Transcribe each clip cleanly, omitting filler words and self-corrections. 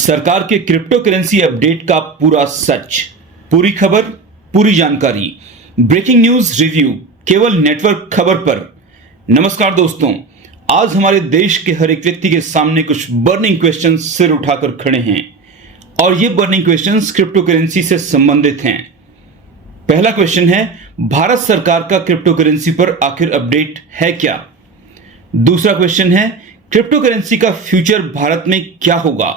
सरकार के crypto currency update का पूरा सच, पूरी खबर, पूरी जानकारी, ब्रेकिंग न्यूज रिव्यू केवल नेटवर्क खबर पर। नमस्कार दोस्तों, आज हमारे देश के हर एक व्यक्ति के सामने कुछ बर्निंग क्वेश्चंस सिर उठाकर खड़े हैं और ये बर्निंग क्वेश्चंस क्रिप्टो करेंसी से संबंधित हैं। पहला क्वेश्चन है, भारत सरकार का क्रिप्टो करेंसी पर आखिर अपडेट है क्या? दूसरा क्वेश्चन है, क्रिप्टो करेंसी का फ्यूचर भारत में क्या होगा?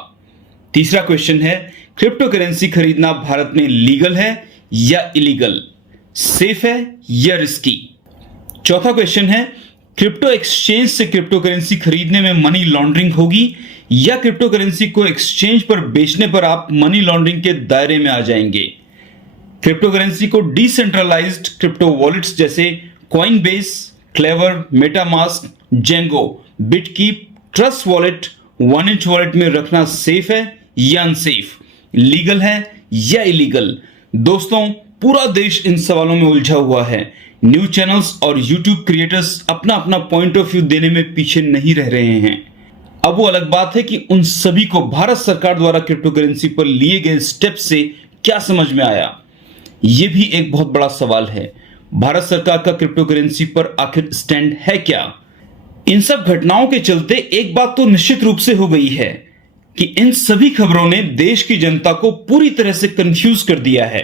तीसरा क्वेश्चन है, क्रिप्टो करेंसी खरीदना भारत में लीगल है या इलीगल, सेफ है या रिस्की? चौथा क्वेश्चन है, क्रिप्टो एक्सचेंज से क्रिप्टो करेंसी खरीदने में मनी लॉन्ड्रिंग होगी या क्रिप्टो करेंसी को एक्सचेंज पर बेचने पर आप मनी लॉन्ड्रिंग के दायरे में आ जाएंगे? क्रिप्टो करेंसी को डिसेंट्रलाइज्ड क्रिप्टो वॉलेट्स जैसे Coinbase, Klever, MetaMask, Zengo, BitKeep, trust wallet, 1inch wallet में रखना सेफ है या अनसेफ, लीगल है या इलीगल? दोस्तों, पूरा देश इन सवालों में उलझा हुआ है। न्यूज चैनल्स और यूट्यूब क्रिएटर्स अपना अपना पॉइंट ऑफ व्यू देने में पीछे नहीं रह रहे हैं। अब वो अलग बात है कि उन सभी को भारत सरकार द्वारा क्रिप्टो करेंसी पर लिए गए स्टेप से क्या समझ में आया, यह भी एक बहुत बड़ा सवाल है। भारत सरकार का क्रिप्टो करेंसी पर आखिर स्टैंड है क्या? इन सब घटनाओं के चलते एक बात तो निश्चित रूप से हो गई है कि इन सभी खबरों ने देश की जनता को पूरी तरह से कंफ्यूज कर दिया है।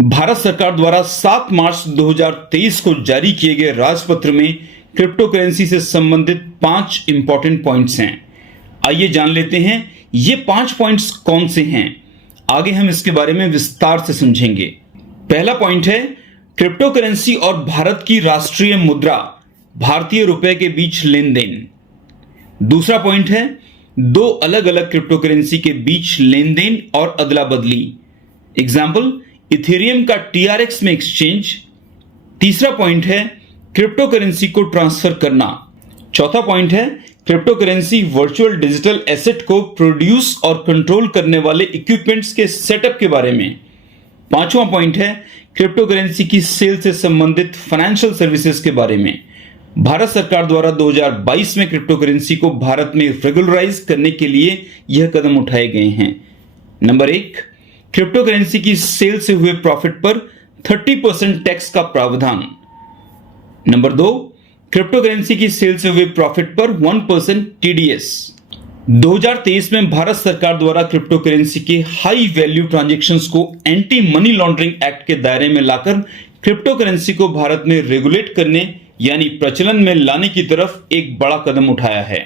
भारत सरकार द्वारा 7 मार्च 2023 को जारी किए गए राजपत्र में क्रिप्टो करेंसी से संबंधित 5 इंपॉर्टेंट पॉइंट्स हैं। आइए जान लेते हैं ये 5 पॉइंट्स कौन से हैं। आगे हम इसके बारे में विस्तार से समझेंगे। पहला पॉइंट है, क्रिप्टो करेंसी और भारत की राष्ट्रीय मुद्रा भारतीय रुपए के बीच लेन देन। दूसरा पॉइंट है, 2 अलग अलग क्रिप्टो करेंसी के बीच लेन देन और अदला बदली। एग्जाम्पल, इथेरियम का TRX में एक्सचेंज। तीसरा पॉइंट है, क्रिप्टो करेंसी को ट्रांसफर करना। चौथा पॉइंट है, crypto currency virtual digital asset को प्रोड्यूस और कंट्रोल करने वाले इक्विपमेंट्स के सेटअप के बारे में। पांचवा पॉइंट है, क्रिप्टो करेंसी की सेल से संबंधित फाइनेंशियल सर्विसेज के बारे में। भारत सरकार द्वारा 2022 में क्रिप्टो करेंसी को भारत में रेगुलराइज करने के लिए यह कदम उठाए गए हैं। नंबर 1, क्रिप्टो करेंसी की सेल से हुए प्रॉफिट पर 30% टैक्स का प्रावधान। नंबर 2, क्रिप्टो करेंसी की सेल से हुए प्रॉफिट पर 1% TDS। 2023 में भारत सरकार द्वारा क्रिप्टो करेंसी के हाई वैल्यू ट्रांजैक्शंस को एंटी मनी लॉन्ड्रिंग एक्ट के दायरे में लाकर क्रिप्टो करेंसी को भारत में रेगुलेट करने यानी प्रचलन में लाने की तरफ एक बड़ा कदम उठाया है।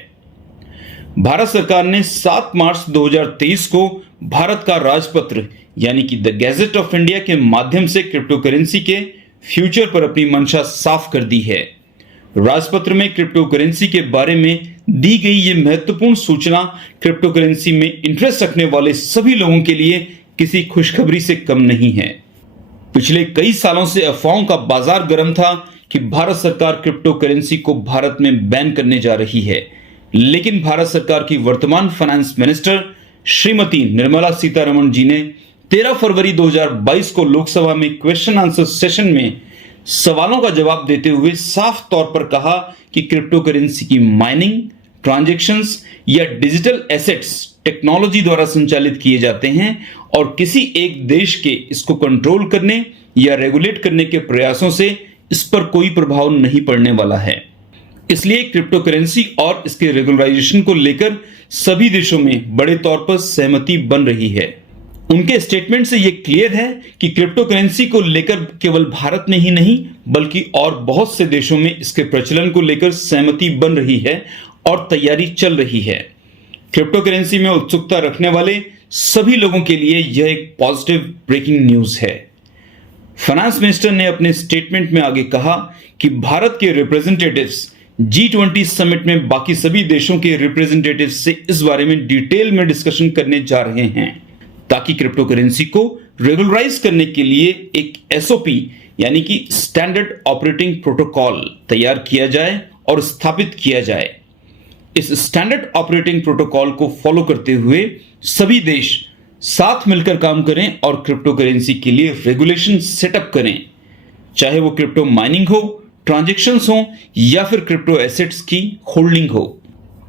भारत सरकार ने 7 मार्च 2023 को भारत का राजपत्र यानी कि द गैजेट ऑफ इंडिया के माध्यम से क्रिप्टो करेंसी के फ्यूचर पर अपनी मंशा साफ कर दी है। राजपत्र में क्रिप्टो करेंसी के बारे में दी गई यह महत्वपूर्ण सूचना क्रिप्टो करेंसी में इंटरेस्ट रखने वाले सभी लोगों के लिए किसी खुशखबरी से कम नहीं है। पिछले कई सालों से अफवाहों का बाजार गर्म था कि भारत सरकार क्रिप्टो करेंसी को भारत में बैन करने जा रही है, लेकिन भारत सरकार की वर्तमान फाइनेंस मिनिस्टर श्रीमती निर्मला सीतारमण जी ने 13 फरवरी 2022 को लोकसभा में क्वेश्चन आंसर सेशन में सवालों का जवाब देते हुए साफ तौर पर कहा कि क्रिप्टो करेंसी की माइनिंग, ट्रांजैक्शंस या डिजिटल एसेट्स टेक्नोलॉजी द्वारा संचालित किए जाते हैं और किसी एक देश के इसको कंट्रोल करने या रेगुलेट करने के प्रयासों से इस पर कोई प्रभाव नहीं पड़ने वाला है। इसलिए क्रिप्टो करेंसी और इसके रेगुलराइजेशन को लेकर सभी देशों में बड़े तौर पर सहमति बन रही है। उनके स्टेटमेंट से यह क्लियर है कि क्रिप्टो करेंसी को लेकर केवल भारत में ही नहीं बल्कि और बहुत से देशों में इसके प्रचलन को लेकर सहमति बन रही है और तैयारी चल रही है। क्रिप्टो करेंसी में उत्सुकता रखने वाले सभी लोगों के लिए यह एक पॉजिटिव ब्रेकिंग न्यूज है। फाइनेंस मिनिस्टर ने अपने स्टेटमेंट में आगे कहा कि भारत के रिप्रेजेंटेटिव्स G20 समिट में बाकी सभी देशों के रिप्रेजेंटेटिव्स से इस बारे में डिटेल में डिस्कशन करने जा रहे हैं ताकि क्रिप्टो करेंसी को रेगुलराइज करने के लिए एक SOP यानी कि स्टैंडर्ड ऑपरेटिंग प्रोटोकॉल तैयार किया जाए और स्थापित किया जाए। इस स्टैंडर्ड ऑपरेटिंग प्रोटोकॉल को फॉलो करते हुए सभी देश साथ मिलकर काम करें और क्रिप्टो करेंसी के लिए रेगुलेशन सेटअप करें, चाहे वो क्रिप्टो माइनिंग हो, ट्रांजैक्शंस हो या फिर क्रिप्टो एसेट्स की होल्डिंग हो।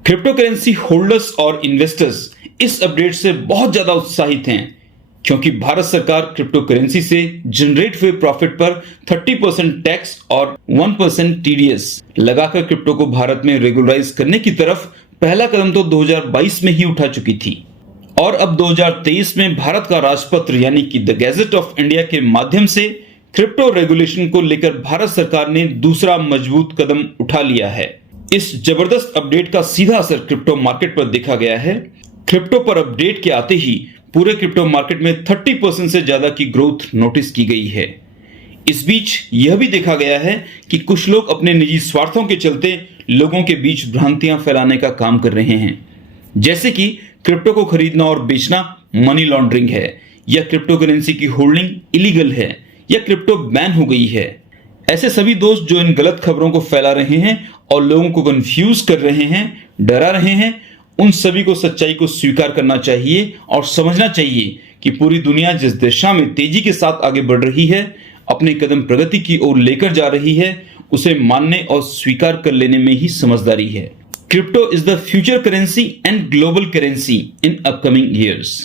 क्रिप्टो करेंसी होल्डर्स और इन्वेस्टर्स इस अपडेट से बहुत ज्यादा उत्साहित हैं क्योंकि भारत सरकार क्रिप्टो करेंसी से जनरेट हुए प्रॉफिट पर 30% टैक्स और 1% टीडीएस लगाकर क्रिप्टो को भारत में रेगुलराइज करने की तरफ पहला कदम तो 2022 में ही उठा चुकी थी और अब 2023 में भारत का राजपत्र यानी कि द गैजेट ऑफ इंडिया के माध्यम से क्रिप्टो रेगुलेशन को लेकर भारत सरकार ने दूसरा मजबूत कदम उठा लिया है। इस जबरदस्त अपडेट का सीधा असर क्रिप्टो मार्केट पर देखा गया है। क्रिप्टो पर अपडेट के आते ही पूरे क्रिप्टो मार्केट में 30% से ज्यादा की ग्रोथ नोटिस की गई है। इस बीच यह भी देखा गया है कि कुछ लोग अपने निजी स्वार्थों के चलते लोगों के बीच भ्रांतियां फैलाने का काम कर रहे हैं, जैसे कि क्रिप्टो को खरीदना और बेचना मनी लॉन्ड्रिंग है, या क्रिप्टो करेंसी की होल्डिंग इलीगल है, या क्रिप्टो बैन हो गई है। ऐसे सभी दोस्त जो इन गलत खबरों को फैला रहे हैं और लोगों को कंफ्यूज कर रहे हैं, डरा रहे हैं, उन सभी को सच्चाई को स्वीकार करना चाहिए और समझना चाहिए कि पूरी दुनिया जिस दिशा में तेजी के साथ आगे बढ़ रही है, अपने कदम प्रगति की ओर लेकर जा रही है, उसे मानने और स्वीकार कर लेने में ही समझदारी है। Crypto is the future currency and global currency in upcoming years.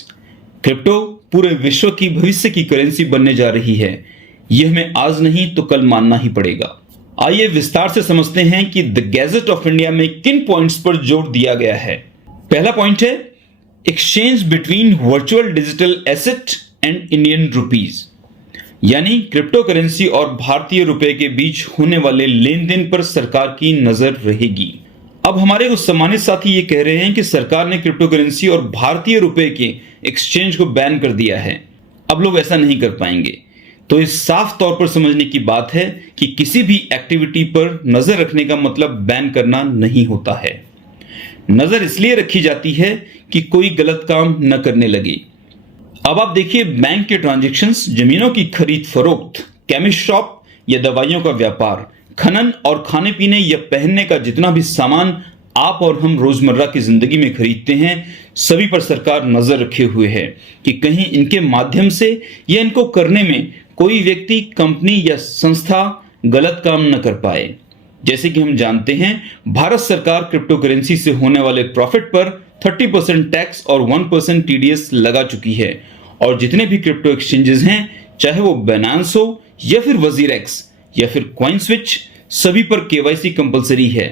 Crypto पूरे विश्व की भविष्य की करेंसी बनने जा रही है। यह हमें आज नहीं तो कल मानना ही पड़ेगा। आइए विस्तार से समझते हैं कि द गैजेट ऑफ इंडिया में किन पॉइंट्स पर जोर दिया गया है। पहला पॉइंट है exchange between virtual digital asset and Indian rupees, यानी क्रिप्टो करेंसी और भारतीय रुपए के बीच होने वाले लेन देन पर सरकार की नजर रहेगी। अब हमारे कुछ सम्मानित साथी ये कह रहे हैं कि सरकार ने क्रिप्टो करेंसी और भारतीय रुपए के एक्सचेंज को बैन कर दिया है, अब लोग ऐसा नहीं कर पाएंगे। तो इस साफ तौर पर समझने की बात है कि किसी भी एक्टिविटी पर नजर रखने का मतलब बैन करना नहीं होता है। नजर इसलिए रखी जाती है कि कोई गलत काम न करने लगे। अब आप देखिए, बैंक के ट्रांजैक्शंस, जमीनों की खरीद फरोख्त, केमिस्ट शॉप या दवाइयों का व्यापार, खनन और खाने पीने या पहनने का जितना भी सामान आप और हम रोजमर्रा की जिंदगी में खरीदते हैं, सभी पर सरकार नजर रखे हुए है कि कहीं इनके माध्यम से या इनको करने में कोई व्यक्ति, कंपनी या संस्था गलत काम न कर पाए। जैसे कि हम जानते हैं, भारत सरकार क्रिप्टो करेंसी से होने वाले प्रॉफिट पर 30% टैक्स और 1% टीडीएस लगा चुकी है और जितने भी क्रिप्टो एक्सचेंजेस हैं, चाहे वो बाइनेंस हो या फिर वजीरेक्स या फिर कॉइन स्विच, सभी पर केवाईसी कंपलसरी है।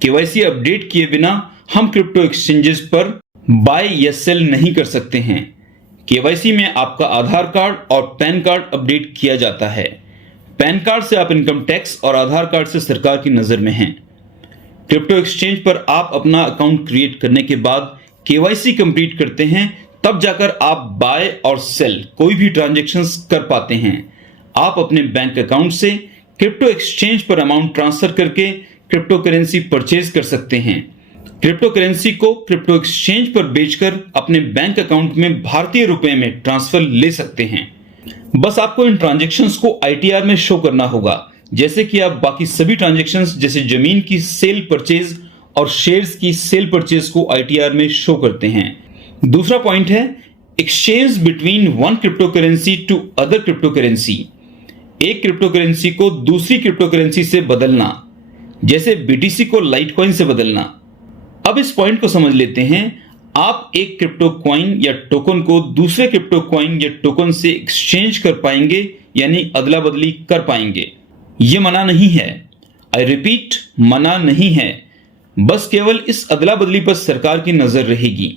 केवाईसी अपडेट किए बिना हम क्रिप्टो एक्सचेंजेस पर बाय या सेल नहीं कर सकते हैं। केवाईसी में आपका आधार कार्ड और पैन कार्ड अपडेट किया जाता है। पैन कार्ड से आप इनकम टैक्स और आधार कार्ड से सरकार की नजर में हैं। क्रिप्टो एक्सचेंज पर आप अपना अकाउंट क्रिएट करने के बाद केवाईसी कंप्लीट करते हैं, तब जाकर आप बाय और सेल कोई भी ट्रांजैक्शंस कर पाते हैं। आप अपने बैंक अकाउंट से क्रिप्टो एक्सचेंज पर अमाउंट ट्रांसफर करके क्रिप्टो करेंसी परचेज कर सकते हैं। क्रिप्टो करेंसी को क्रिप्टो एक्सचेंज पर बेचकर अपने बैंक अकाउंट में भारतीय रुपए में ट्रांसफर ले सकते हैं। बस आपको इन ट्रांजैक्शंस को आईटीआर में शो करना होगा, जैसे कि आप बाकी सभी ट्रांजैक्शंस जैसे जमीन की सेल परचेज और शेयर्स की सेल परचेज को आईटीआर में शो करते हैं। दूसरा पॉइंट है exchange between one crypto currency to other crypto currency. एक क्रिप्टो करेंसी को दूसरी क्रिप्टो करेंसी से बदलना, जैसे बीटीसी को लाइटकॉइन से बदलना। अब इस पॉइंट को समझ लेते हैं। आप एक क्रिप्टो कॉइन या टोकन को दूसरे क्रिप्टो कॉइन या टोकन से एक्सचेंज कर पाएंगे, यानी अदला बदली कर पाएंगे। यह मना नहीं है, आई रिपीट, मना नहीं है। बस केवल इस अदला बदली पर सरकार की नजर रहेगी।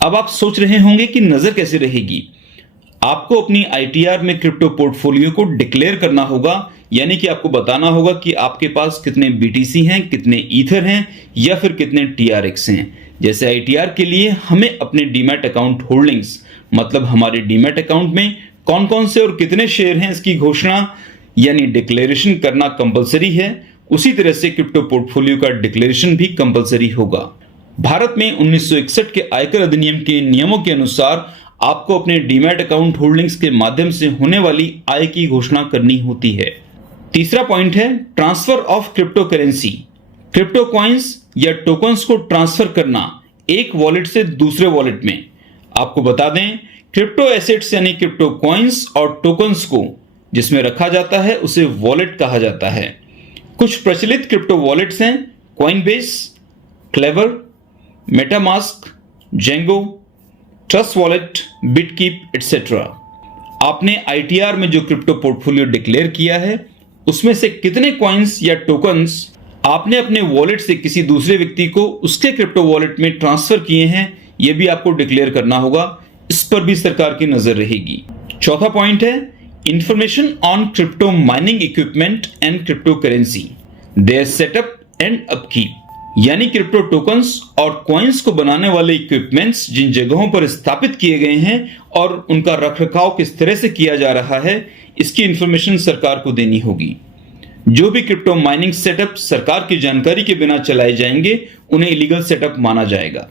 अब आप सोच रहे होंगे कि नजर कैसे रहेगी। आपको अपनी आईटीआर में क्रिप्टो पोर्टफोलियो को डिक्लेयर करना होगा, यानी कि आपको बताना होगा कि आपके पास कितने बीटीसी हैं, कितने ईथर हैं या फिर कितने टीआरएक्स हैं। जैसे आईटीआर के लिए हमें अपने डीमैट अकाउंट होल्डिंग्स, मतलब हमारे डीमैट अकाउंट में कौन कौन से और कितने शेयर हैं, इसकी घोषणा यानी डिक्लेरेशन करना कंपलसरी है। उसी तरह से क्रिप्टो पोर्टफोलियो का डिक्लेरेशन भी कंपलसरी होगा। भारत में 1961 के आयकर अधिनियम के नियमों के अनुसार आपको अपने डीमैट अकाउंट होल्डिंग्स के माध्यम से होने वाली आय की घोषणा करनी होती है। तीसरा पॉइंट है transfer of crypto currency. Crypto coins या टोकन्स को ट्रांसफर करना एक वॉलेट से दूसरे वॉलेट में। आपको बता दें, क्रिप्टो एसेट्स यानी क्रिप्टो कॉइन्स और टोकन्स को जिसमें रखा जाता है उसे वॉलेट कहा जाता है। कुछ प्रचलित क्रिप्टो वॉलेट्स हैं Coinbase, Klever, MetaMask, Zengo, trust wallet, BitKeep etcetera. आपने आईटीआर में जो क्रिप्टो पोर्टफोलियो डिक्लेयर किया है उसमें से कितने कॉइन्स या टोकन्स आपने अपने वॉलेट से किसी दूसरे व्यक्ति को उसके क्रिप्टो वॉलेट में ट्रांसफर किए हैं, यह भी आपको डिक्लेयर करना होगा। इस पर भी सरकार की नजर रहेगी। चौथा पॉइंट है information on crypto mining equipment and crypto currency, their setup and upkeep. यानी क्रिप्टो टोकन्स और कॉइन्स को बनाने वाले इक्विपमेंट्स जिन जगहों पर स्थापित किए गए हैं और उनका रखरखाव किस तरह से किया जा रहा है, इसकी इंफॉर्मेशन सरकार को देनी होगी। जो भी क्रिप्टो माइनिंग सेटअप सरकार की जानकारी के बिना चलाए जाएंगे उन्हें इलीगल सेटअप माना जाएगा।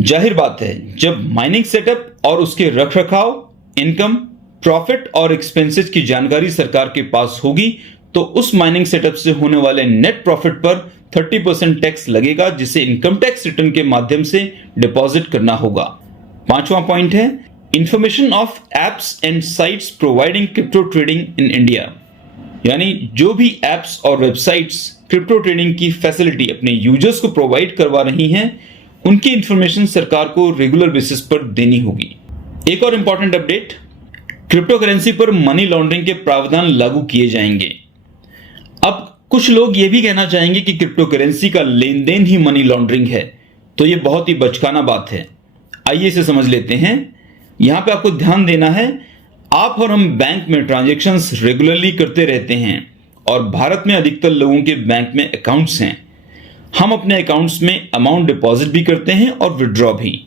जाहिर बात है, जब माइनिंग सेटअप और उसके रखरखाव, इनकम, प्रॉफिट और एक्सपेंसेस की जानकारी सरकार के पास होगी तो उस माइनिंग सेटअप से होने वाले नेट प्रॉफिट पर 30% टैक्स लगेगा, जिसे इनकम टैक्स रिटर्न के माध्यम से डिपॉजिट करना होगा। पांचवा पॉइंट है information of apps and sites providing crypto trading in India. यानी जो भी एप्स और वेबसाइट्स क्रिप्टो ट्रेडिंग की फैसिलिटी अपने यूजर्स को प्रोवाइड करवा रही हैं, उनकी इंफॉर्मेशन सरकार को रेगुलर बेसिस पर देनी होगी। एक और इंपॉर्टेंट अपडेट, क्रिप्टो करेंसी पर मनी लॉन्ड्रिंग के प्रावधान लागू किए जाएंगे। अब कुछ लोग यह भी कहना चाहेंगे कि क्रिप्टो करेंसी का लेन देन ही मनी लॉन्ड्रिंग है, तो यह बहुत ही बचकाना बात है। आइए इसे समझ लेते हैं। यहां पे आपको ध्यान देना है, आप और हम बैंक में ट्रांजैक्शंस रेगुलरली करते रहते हैं और भारत में अधिकतर लोगों के बैंक में अकाउंट्स हैं। हम अपने अकाउंट्स में अमाउंट डिपॉजिट भी करते हैं और विड्रॉ भी।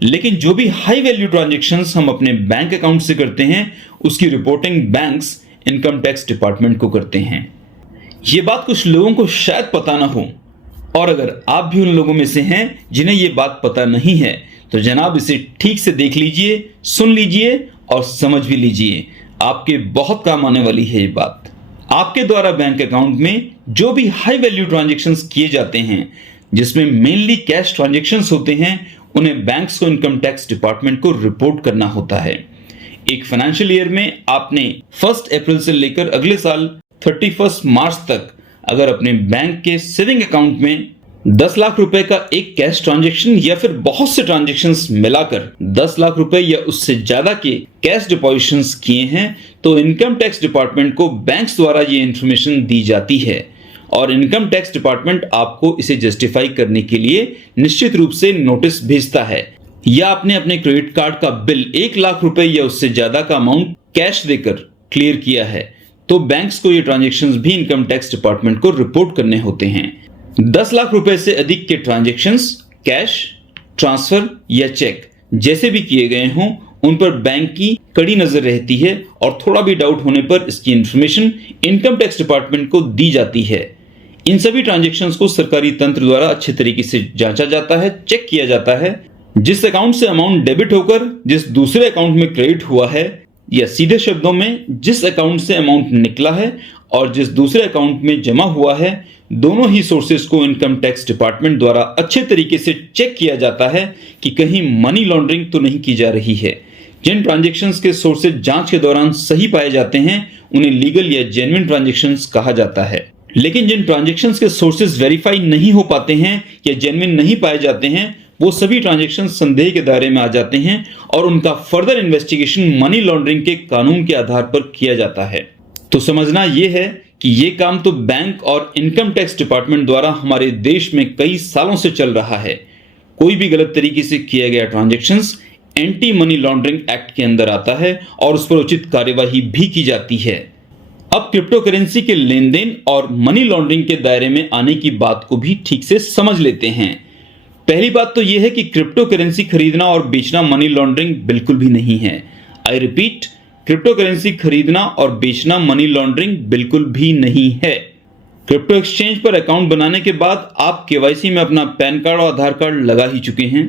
लेकिन जो भी हाई वैल्यू ट्रांजैक्शंस हम अपने बैंक अकाउंट से करते हैं उसकी reporting banks income tax department को करते हैं। ये बात कुछ लोगों को शायद पता ना हो, और अगर आप भी उन लोगों में से हैं जिन्हें ये बात पता नहीं है तो जनाब इसे ठीक से देख लीजिए, सुन लीजिए और समझ भी लीजिए। आपके बहुत काम आने वाली है ये बात। आपके द्वारा बैंक अकाउंट में जो भी हाई वैल्यू ट्रांजैक्शंस किए जाते हैं, जिसमें मेनली कैश ट्रांजैक्शंस होते हैं, उन्हें बैंक्स को इनकम टैक्स डिपार्टमेंट को रिपोर्ट करना होता है। एक फाइनेंशियल ईयर में आपने 1 अप्रैल से लेकर अगले साल 31 मार्च तक अगर अपने बैंक के सेविंग अकाउंट में 10 लाख रुपए का एक कैश ट्रांजैक्शन या फिर बहुत से ट्रांजैक्शंस मिलाकर 10 लाख रुपए या उससे ज्यादा के कैश डिपॉजिशंस किए हैं तो इनकम टैक्स डिपार्टमेंट को बैंक्स द्वारा ये इंफॉर्मेशन दी जाती है और इनकम टैक्स डिपार्टमेंट आपको इसे जस्टिफाई करने के लिए निश्चित रूप से नोटिस भेजता है। या आपने अपने क्रेडिट कार्ड का बिल 1 लाख रुपए या उससे ज्यादा का अमाउंट कैश देकर क्लियर किया है तो बैंक्स को ये ट्रांजैक्शंस भी इनकम टैक्स डिपार्टमेंट को रिपोर्ट करने होते हैं। 10 लाख रुपए से अधिक के ट्रांजैक्शंस कैश, ट्रांसफर या चेक जैसे भी किए गए हों उन पर बैंक की कड़ी नजर रहती है और थोड़ा भी डाउट होने पर इसकी इंफॉर्मेशन इनकम टैक्स डिपार्टमेंट को दी जाती है। इन सभी ट्रांजैक्शंस को सरकारी तंत्र द्वारा अच्छे तरीके से जांचा जाता है, चेक किया जाता है। जिस अकाउंट से अमाउंट डेबिट होकर जिस दूसरे अकाउंट में क्रेडिट हुआ है, या सीधे शब्दों में जिस अकाउंट से अमाउंट निकला है और जिस दूसरे अकाउंट में जमा हुआ है, दोनों ही सोर्सेस को इनकम टैक्स डिपार्टमेंट द्वारा अच्छे तरीके से चेक किया जाता है कि कहीं मनी लॉन्ड्रिंग तो नहीं की जा रही है। जिन ट्रांजैक्शंस के सोर्सेज जांच के दौरान सही पाए जाते हैं उन्हें लीगल या जेन्युइन ट्रांजैक्शंस कहा जाता है। लेकिन जिन ट्रांजैक्शंस के सोर्सेज वेरीफाई नहीं हो पाते हैं या जेन्युइन नहीं पाए जाते हैं वो सभी ट्रांजैक्शन संदेह के दायरे में आ जाते हैं और उनका फर्दर इन्वेस्टिगेशन मनी लॉन्ड्रिंग के कानून के आधार पर किया जाता है। तो समझना यह है कि यह काम तो बैंक और इनकम टैक्स डिपार्टमेंट द्वारा हमारे देश में कई सालों से चल रहा है। कोई भी गलत तरीके से किया गया transactions anti money laundering act के अंदर आता है और उस पर उचित कार्यवाही भी की जाती है। अब क्रिप्टो करेंसी के लेन देन और मनी लॉन्ड्रिंग के दायरे में आने की बात को भी ठीक से समझ लेते हैं। पहली बात तो यह है कि क्रिप्टो करेंसी खरीदना और बेचना मनी लॉन्ड्रिंग बिल्कुल भी नहीं है। आई रिपीट, क्रिप्टो करेंसी खरीदना और बेचना मनी लॉन्ड्रिंग बिल्कुल भी नहीं है। क्रिप्टो एक्सचेंज पर अकाउंट बनाने के बाद आप केवाईसी में अपना पैन कार्ड और आधार कार्ड लगा ही चुके हैं।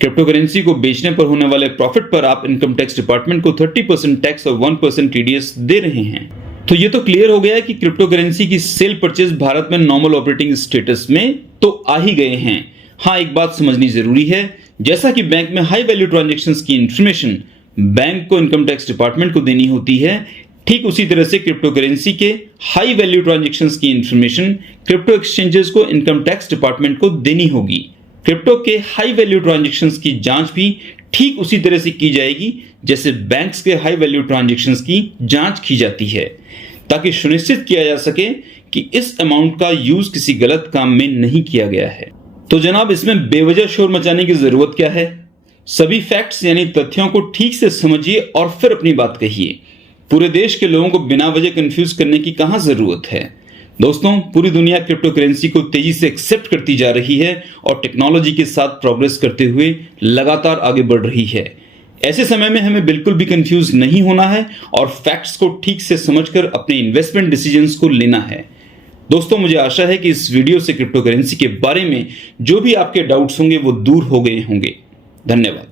क्रिप्टो करेंसी को बेचने पर होने वाले प्रॉफिट पर आप इनकम टैक्स डिपार्टमेंट को 30% टैक्स और 1% टीडीएस दे रहे हैं। तो ये तो क्लियर हो गया है कि क्रिप्टो करेंसी की सेल परचेज भारत में नॉर्मल ऑपरेटिंग स्टेटस में तो आ ही गए हैं। हाँ, एक बात समझनी जरूरी है, जैसा कि बैंक में हाई वैल्यू ट्रांजैक्शंस की इंफॉर्मेशन बैंक को इनकम टैक्स डिपार्टमेंट को देनी होती है, ठीक उसी तरह से क्रिप्टो करेंसी के हाई वैल्यू ट्रांजैक्शंस की इंफॉर्मेशन क्रिप्टो एक्सचेंजेस को इनकम टैक्स डिपार्टमेंट को देनी होगी। क्रिप्टो के हाई वैल्यू ट्रांजैक्शंस की जांच भी ठीक उसी तरह से की जाएगी जैसे बैंक्स के हाई वैल्यू ट्रांजैक्शंस की जांच की जाती है, ताकि सुनिश्चित किया जा सके कि इस अमाउंट का यूज किसी गलत काम में नहीं किया गया है। तो जनाब, इसमें बेवजह शोर मचाने की जरूरत क्या है? सभी फैक्ट्स यानी तथ्यों को ठीक से समझिए और फिर अपनी बात कहिए। पूरे देश के लोगों को बिना वजह कंफ्यूज करने की कहां जरूरत है। दोस्तों, पूरी दुनिया क्रिप्टो करेंसी को तेजी से एक्सेप्ट करती जा रही है और टेक्नोलॉजी के साथ प्रोग्रेस करते हुए लगातार आगे बढ़ रही है। ऐसे समय में हमें बिल्कुल भी कंफ्यूज नहीं होना है और फैक्ट्स को ठीक से समझकर अपने इन्वेस्टमेंट डिसीजंस को लेना है। दोस्तों, मुझे आशा है कि इस वीडियो से क्रिप्टो करेंसी के बारे में जो भी आपके डाउट्स होंगे वो दूर हो गए होंगे। धन्यवाद।